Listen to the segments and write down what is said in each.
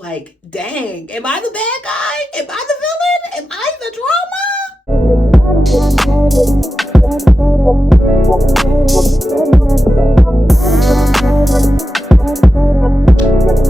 Like, dang, am I the bad guy? Am I the villain? Am I the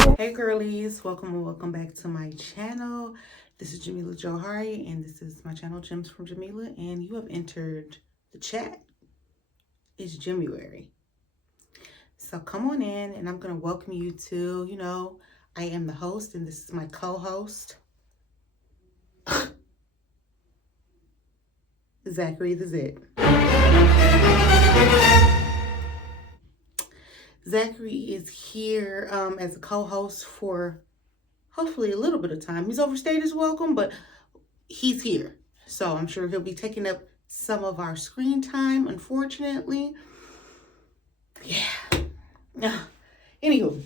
drama? Hey girlies, welcome and welcome back to my channel. This is Gemuary and this is my channel, Gems from Jamila, and you have entered the chat. It's Gemuary. So come on in and I'm going to welcome you to, I am the host and this is my co-host, Zachary the Zit. Zachary is here as a co-host for hopefully a little bit of time. He's overstayed his welcome, but he's here. So I'm sure he'll be taking up some of our screen time, unfortunately. Yeah. Anywho,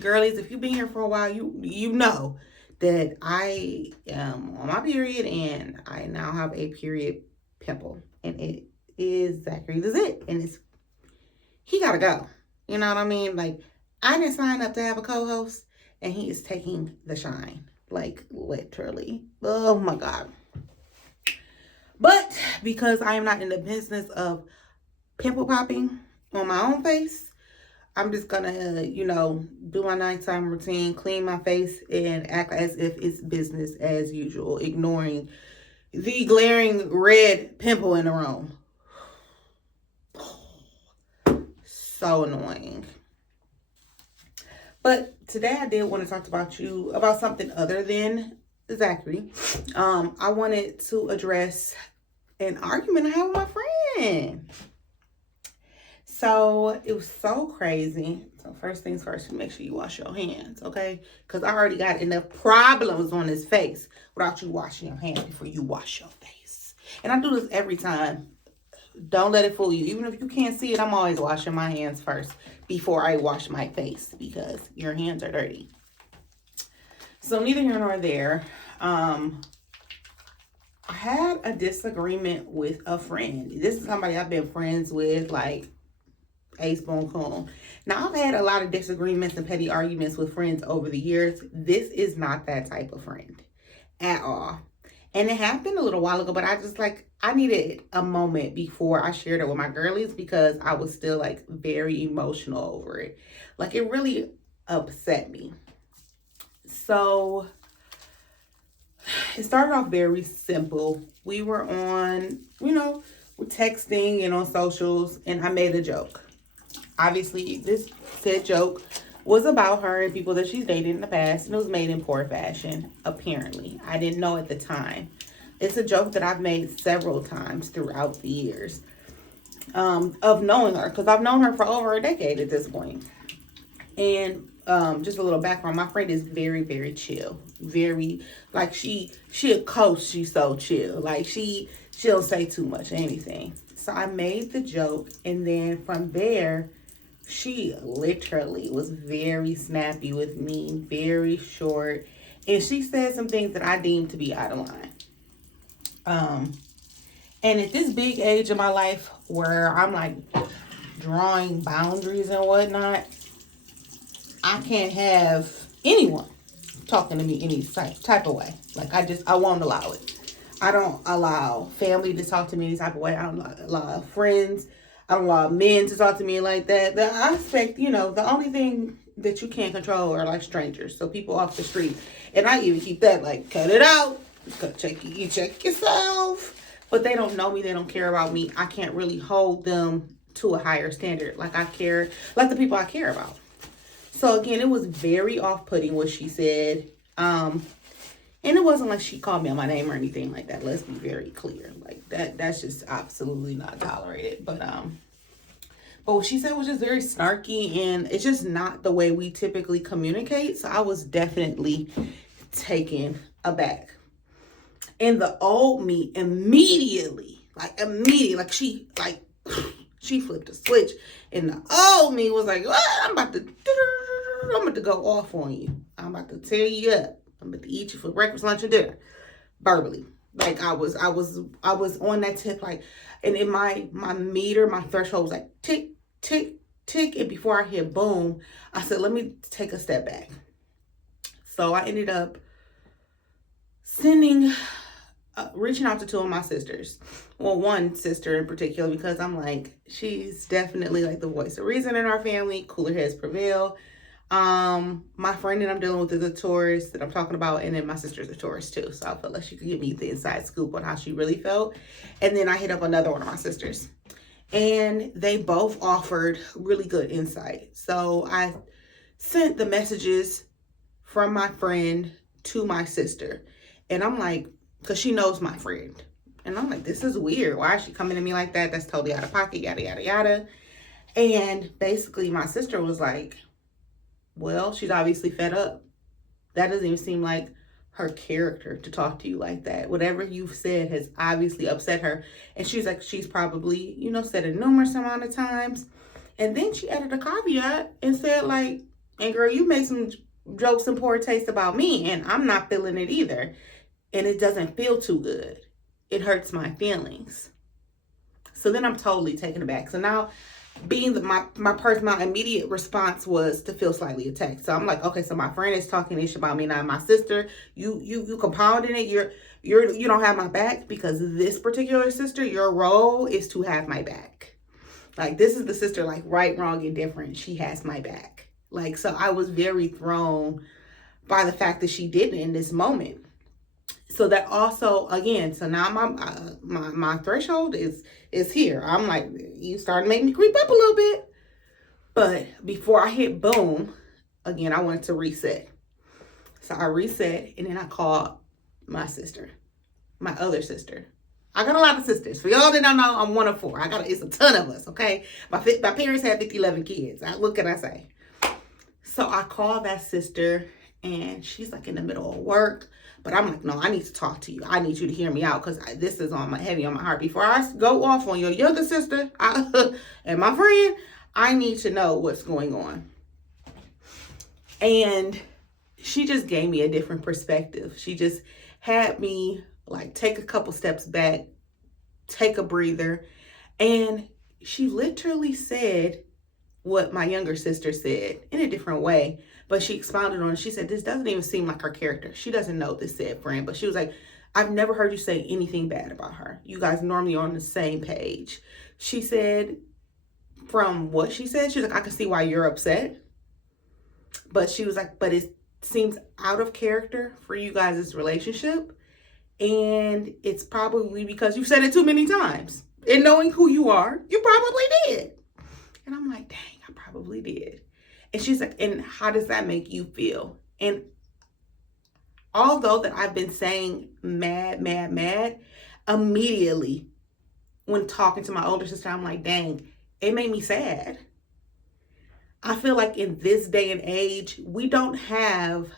girlies, if you've been here for a while, you know that I am on my period and I now have a period pimple. And it is Zachary the Zit. And he gotta go. You know what I mean? Like, I didn't sign up to have a co-host and he is taking the shine. Like, literally. Oh my God. But because I am not in the business of pimple popping on my own face, I'm just gonna, do my nighttime routine, clean my face, and act as if it's business as usual, ignoring the glaring red pimple in the room. So annoying. But today I did want to talk about something other than Zachary. I wanted to address an argument I had with my friend. So it was so crazy. So first things first, make sure you wash your hands, okay? Because I already got enough problems on this face without you washing your hands before you wash your face. And I do this every time. Don't let it fool you. Even if you can't see it, I'm always washing my hands first before I wash my face because your hands are dirty. So neither here nor there. I had a disagreement with a friend. This is somebody I've been friends with, like, ace boom coon. Now, I've had a lot of disagreements and petty arguments with friends over the years. This is not that type of friend at all. And it happened a little while ago, but I needed a moment before I shared it with my girlies because I was still, like, very emotional over it. Like, it really upset me. So it started off very simple. We were on, we're texting and on socials, and I made a joke. Obviously, this said joke was about her and people that she's dated in the past, and it was made in poor fashion, apparently. I didn't know at the time. It's a joke that I've made several times throughout the years of knowing her, because I've known her for over a decade at this point. And just a little background, my friend is very, very chill. Very, like, she a coach, she's so chill. Like, she don't say too much or anything. So I made the joke, and then from there, she literally was very snappy with me, very short, and she said some things that I deemed to be out of line. And at this big age of my life where I'm, like, drawing boundaries and whatnot, I can't have anyone talking to me any type of way. Like, I won't allow it. I don't allow family to talk to me any type of way. I don't allow friends. I don't allow men to talk to me like that. The aspect, the only thing that you can't control are, like, strangers. So people off the street. And I even keep that, like, cut it out. You check yourself. But they don't know me. They don't care about me. I can't really hold them to a higher standard like the people I care about. So again, it was very off-putting what she said. And it wasn't like she called me on my name or anything like that. Let's be very clear. Like, that's just absolutely not tolerated. But what she said was just very snarky, and it's just not the way we typically communicate. So I was definitely taken aback. And the old me immediately, she flipped a switch, and the old me was like, I'm about to go off on you. I'm about to tear you up. I'm about to eat you for breakfast, lunch, and dinner. Verbally. Like, I was on that tip, like, and in my meter, my threshold was like tick, tick, tick. And before I hit boom, I said, let me take a step back. So I ended up reaching out to two of my sisters. Well, one sister in particular, because I'm like, she's definitely like the voice of reason in our family. Cooler heads prevail. My friend that I'm dealing with is a Taurus that I'm talking about, and then my sister's a Taurus too. So I felt like she could give me the inside scoop on how she really felt. And then I hit up another one of my sisters, and they both offered really good insight. So I sent the messages from my friend to my sister, and I'm like, because she knows my friend, and I'm like, this is weird. Why is she coming to me like that? That's totally out of pocket, yada yada yada. And basically my sister was like, well, she's obviously fed up. That doesn't even seem like her character to talk to you like that. Whatever you've said has obviously upset her. And she's like, she's probably, said it numerous amount of times. And then she added a caveat and said like, and girl, you made some jokes in poor taste about me, and I'm not feeling it either. And it doesn't feel too good. It hurts my feelings. So then I'm totally taken aback. So now, being my immediate response was to feel slightly attacked. So I'm like, okay, so my friend is talking ish about me now. My sister, you compounding it. You don't have my back, because this particular sister, your role is to have my back. Like, this is the sister, like, right, wrong, indifferent. She has my back. Like, so I was very thrown by the fact that she didn't in this moment. So that also, again, so now my threshold is here. I'm like, you starting to make me creep up a little bit. But before I hit boom, again, I wanted to reset. So I reset, and then I called my sister, my other sister. I got a lot of sisters. For y'all that don't know, I'm one of four. It's a ton of us, okay? My parents had 11 kids. What can I say? So I called that sister, and she's like in the middle of work. But I'm like, no, I need to talk to you. I need you to hear me out, because this is heavy on my heart. Before I go off on your younger sister and my friend, I need to know what's going on. And she just gave me a different perspective. She just had me like take a couple steps back, take a breather. And she literally said what my younger sister said in a different way. But she expounded on it. She said, this doesn't even seem like her character. She doesn't know this said friend. But she was like, I've never heard you say anything bad about her. You guys normally are on the same page. She said, from what she said, she was like, I can see why you're upset. But she was like, but it seems out of character for you guys' relationship. And it's probably because you've said it too many times. And knowing who you are, you probably did. And I'm like, dang, I probably did. And she's like, and how does that make you feel? And although that I've been saying mad, immediately when talking to my older sister, I'm like, dang, it made me sad. I feel like in this day and age, we don't have,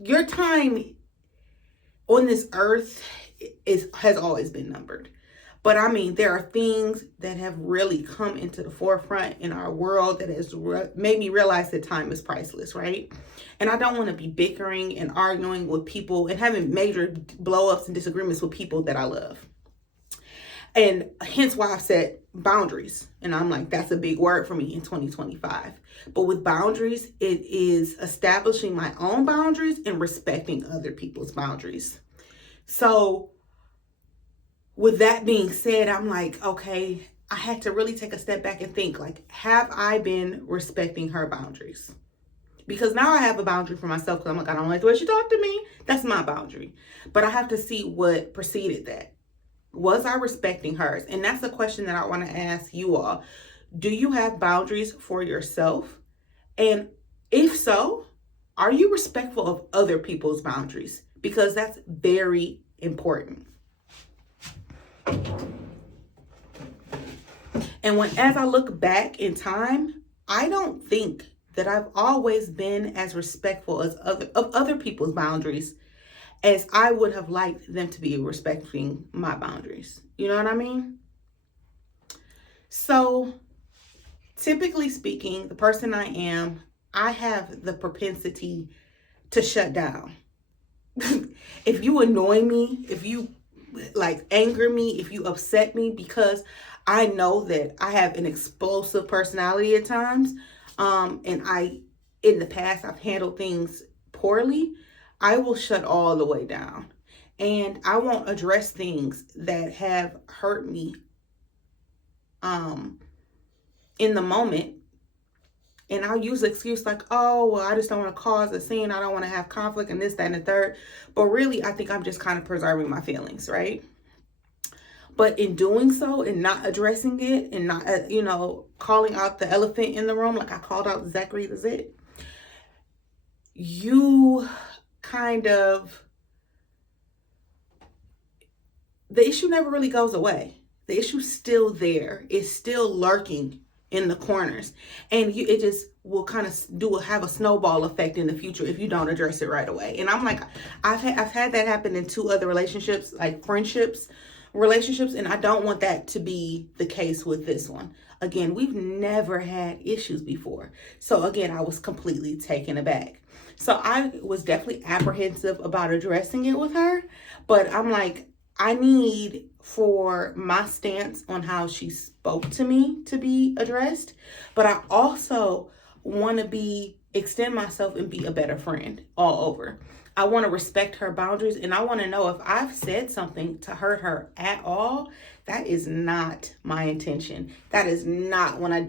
your time on this earth has always been numbered. But I mean, there are things that have really come into the forefront in our world that has made me realize that time is priceless, right? And I don't want to be bickering and arguing with people and having major blow-ups and disagreements with people that I love. And hence why I've set boundaries. And I'm like, that's a big word for me in 2025. But with boundaries, it is establishing my own boundaries and respecting other people's boundaries. So with that being said, I'm like, okay, I had to really take a step back and think, like, have I been respecting her boundaries? Because now I have a boundary for myself, because I'm like, I don't like the way she talked to me. That's my boundary. But I have to see what preceded that. Was I respecting hers? And that's a question that I want to ask you all. Do you have boundaries for yourself? And if so, are you respectful of other people's boundaries? Because that's very important. And as I look back in time, I don't think that I've always been as respectful of other people's boundaries as I would have liked them to be respecting my boundaries. You know what I mean? So typically speaking, the person I am, I have the propensity to shut down. If you annoy me, if you like anger me, if you upset me, because I know that I have an explosive personality at times. And in the past, I've handled things poorly, I will shut all the way down. And I won't address things that have hurt me in the moment. And I'll use the excuse like, oh, well, I just don't want to cause a scene. I don't want to have conflict and this, that, and the third. But really, I think I'm just kind of preserving my feelings, right? But in doing so and not addressing it and not, calling out the elephant in the room, like I called out Zachary the Zit, you kind of, the issue never really goes away. The issue's still there. It's still lurking in the corners, and it just will kind of have a snowball effect in the future if you don't address it right away. And I'm like, I've had that happen in 2 other relationships, like relationships, and I don't want that to be the case with this one. Again, we've never had issues before, so again, I was completely taken aback. So I was definitely apprehensive about addressing it with her, but I'm like, I need for my stance on how she spoke to me to be addressed, but I also want to extend myself and be a better friend all over. I want to respect her boundaries, and I want to know if I've said something to hurt her at all. That is not my intention. That is not what I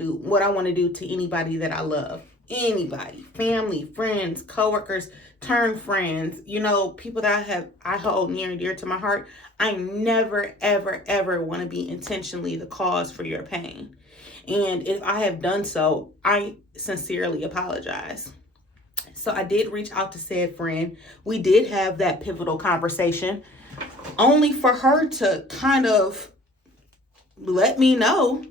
want to do to anybody that I love. Anybody, family, friends, coworkers, turn friends, people that I hold near and dear to my heart. I never, ever, ever want to be intentionally the cause for your pain. And if I have done so, I sincerely apologize. So I did reach out to said friend. We did have that pivotal conversation, only for her to kind of let me know,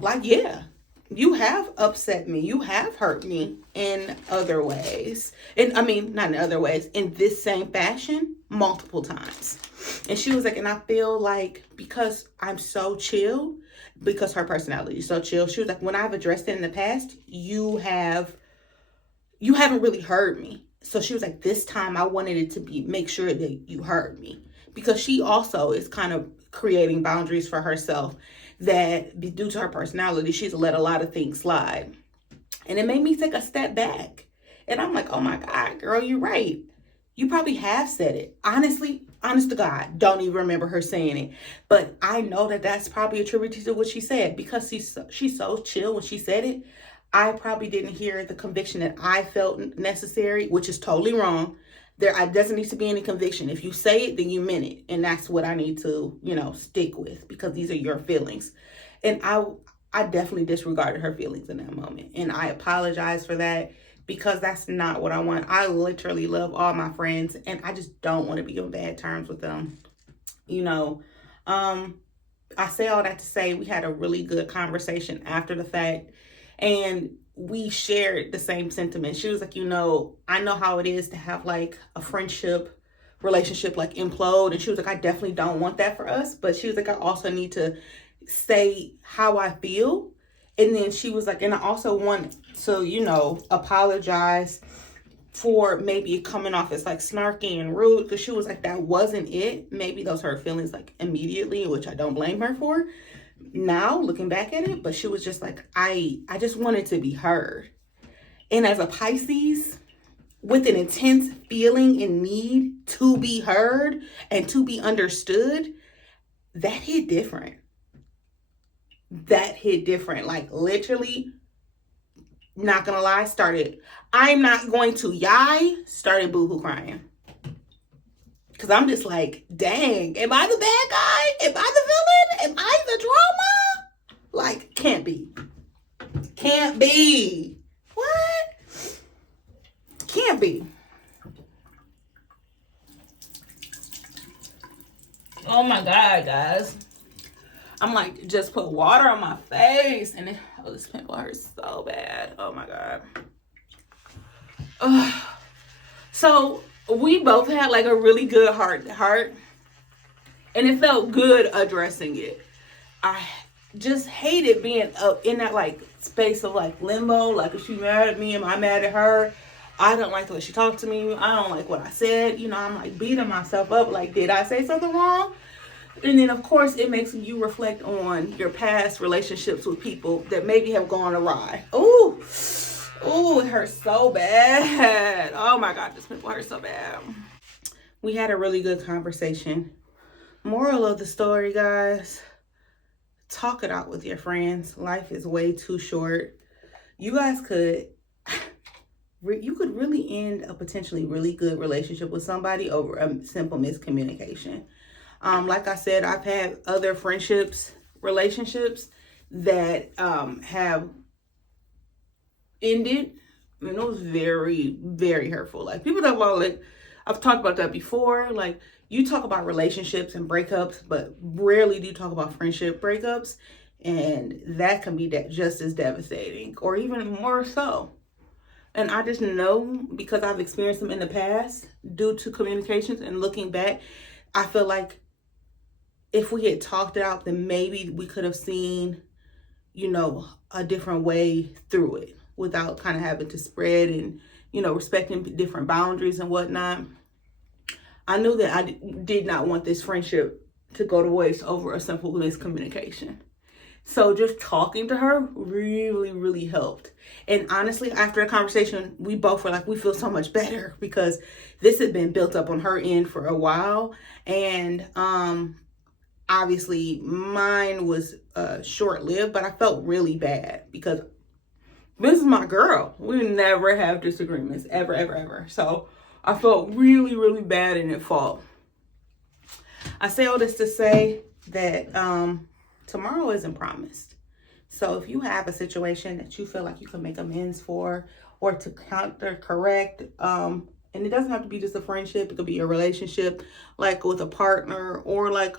like, yeah, you have upset me. You have hurt me in other ways. And I mean, not in other ways, in this same fashion, multiple times. And she was like, and I feel like because I'm so chill, because her personality is so chill, she was like, when I've addressed it in the past, you haven't really heard me. So she was like, this time I wanted it to make sure that you heard me. Because she also is kind of creating boundaries for herself that due to her personality, she's let a lot of things slide. And it made me take a step back. And I'm like, oh my God, girl, you're right. You probably have said it. Honestly, honest to God, don't even remember her saying it. But I know that that's probably attributed to what she said, because she's so chill when she said it. I probably didn't hear the conviction that I felt necessary, which is totally wrong. There doesn't need to be any conviction. If you say it, then you meant it. And that's what I need to, stick with, because these are your feelings. And I definitely disregarded her feelings in that moment. And I apologize for that, because that's not what I want. I literally love all my friends, and I just don't want to be on bad terms with them. I say all that to say we had a really good conversation after the fact, and we shared the same sentiment. She was like, I know how it is to have like a friendship relationship like implode. And she was like, I definitely don't want that for us. But she was like, I also need to say how I feel. And then she was like, and I also want to, apologize for maybe coming off as like snarky and rude. Because she was like, that wasn't it. Maybe those hurt feelings like immediately, which I don't blame her for now looking back at it. But she was just like, I just wanted to be heard. And as a Pisces with an intense feeling and need to be heard and to be understood, that hit different. Like literally, not gonna lie, started boohoo crying. Because I'm just like, dang, am I the bad guy? Am I the villain? Am I the drama? Like, can't be. What? Can't be. Oh my God, guys. I'm like, just put water on my face. And this pimple hurts so bad. Oh my God. So we both had like a really good heart to heart, and it felt good addressing it. I just hated being up in that like space of like limbo. Like, is she mad at me? Am I mad at her? I don't like the way she talked to me. I don't like what I said. I'm like beating myself up. Like, did I say something wrong? And then of course it makes you reflect on your past relationships with people that maybe have gone awry. Oh, it hurts so bad. Oh my God, this pimple hurts so bad. We had a really good conversation. Moral of the story, guys, talk it out with your friends. Life is way too short. You guys could really end a potentially really good relationship with somebody over a simple miscommunication. Like I said, I've had other relationships that have ended, and it was very, very hurtful. Like, people talk about, like, I've talked about that before. Like, you talk about relationships and breakups, but rarely do you talk about friendship breakups, and that can be just as devastating, or even more so. And I just know, because I've experienced them in the past due to communications, and looking back, I feel like if we had talked it out, then maybe we could have seen, a different way through it without kind of having to spread and, respecting different boundaries and whatnot. I knew that I did not want this friendship to go to waste over a simple miscommunication. So just talking to her really, really helped. And honestly, after the conversation, we both were like, we feel so much better, because this had been built up on her end for a while. And obviously mine was short-lived, but I felt really bad because this is my girl. We never have disagreements, ever, ever, ever. So I felt really, really bad and at fault. I say all this to say that tomorrow isn't promised. So if you have a situation that you feel like you can make amends for, or to counter correct, and it doesn't have to be just a friendship, it could be a relationship, like with a partner, or like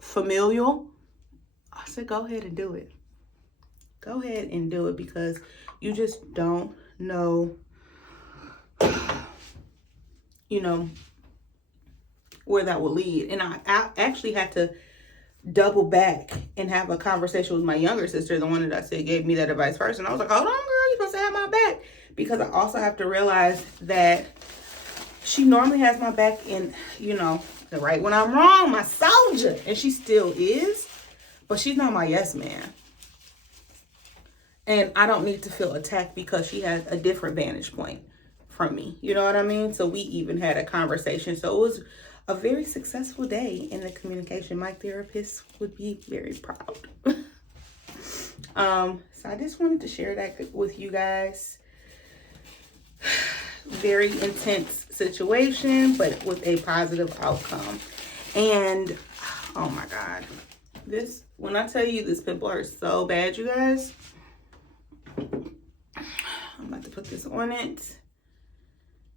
familial, I said go ahead and do it. Go ahead and do it, because you just don't know, where that will lead. And I actually had to double back and have a conversation with my younger sister, the one that I said gave me that advice first. And I was like, hold on, girl, you're supposed to have my back. Because I also have to realize that she normally has my back in, the right when I'm wrong, my soldier. And she still is, but she's not my yes man. And I don't need to feel attacked because she has a different vantage point from me. You know what I mean? So we even had a conversation. So it was a very successful day in the communication. My therapist would be very proud. So I just wanted to share that with you guys. Very intense situation, but with a positive outcome. And oh my God, when I tell you this pimple hurts so bad, you guys, I'm about to put this on it.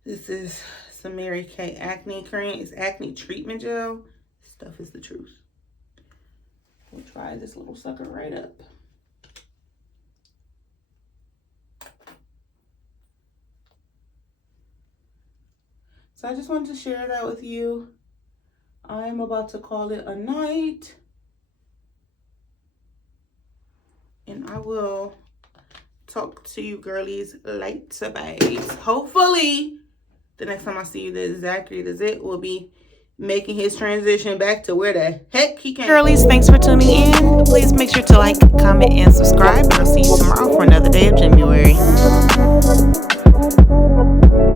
This is some Mary Kay acne cream. It's acne treatment gel. Stuff is the truth. We'll try this little sucker right up. So I just wanted to share that with you. I'm about to call it a night. And I will talk to you girlies later, babes. Hopefully, the next time I see you, the Zachary, the Zit, will be making his transition back to where the heck he came. Girlies, thanks for tuning in. Please make sure to like, comment, and subscribe. And I'll see you tomorrow for another day of Gemuary.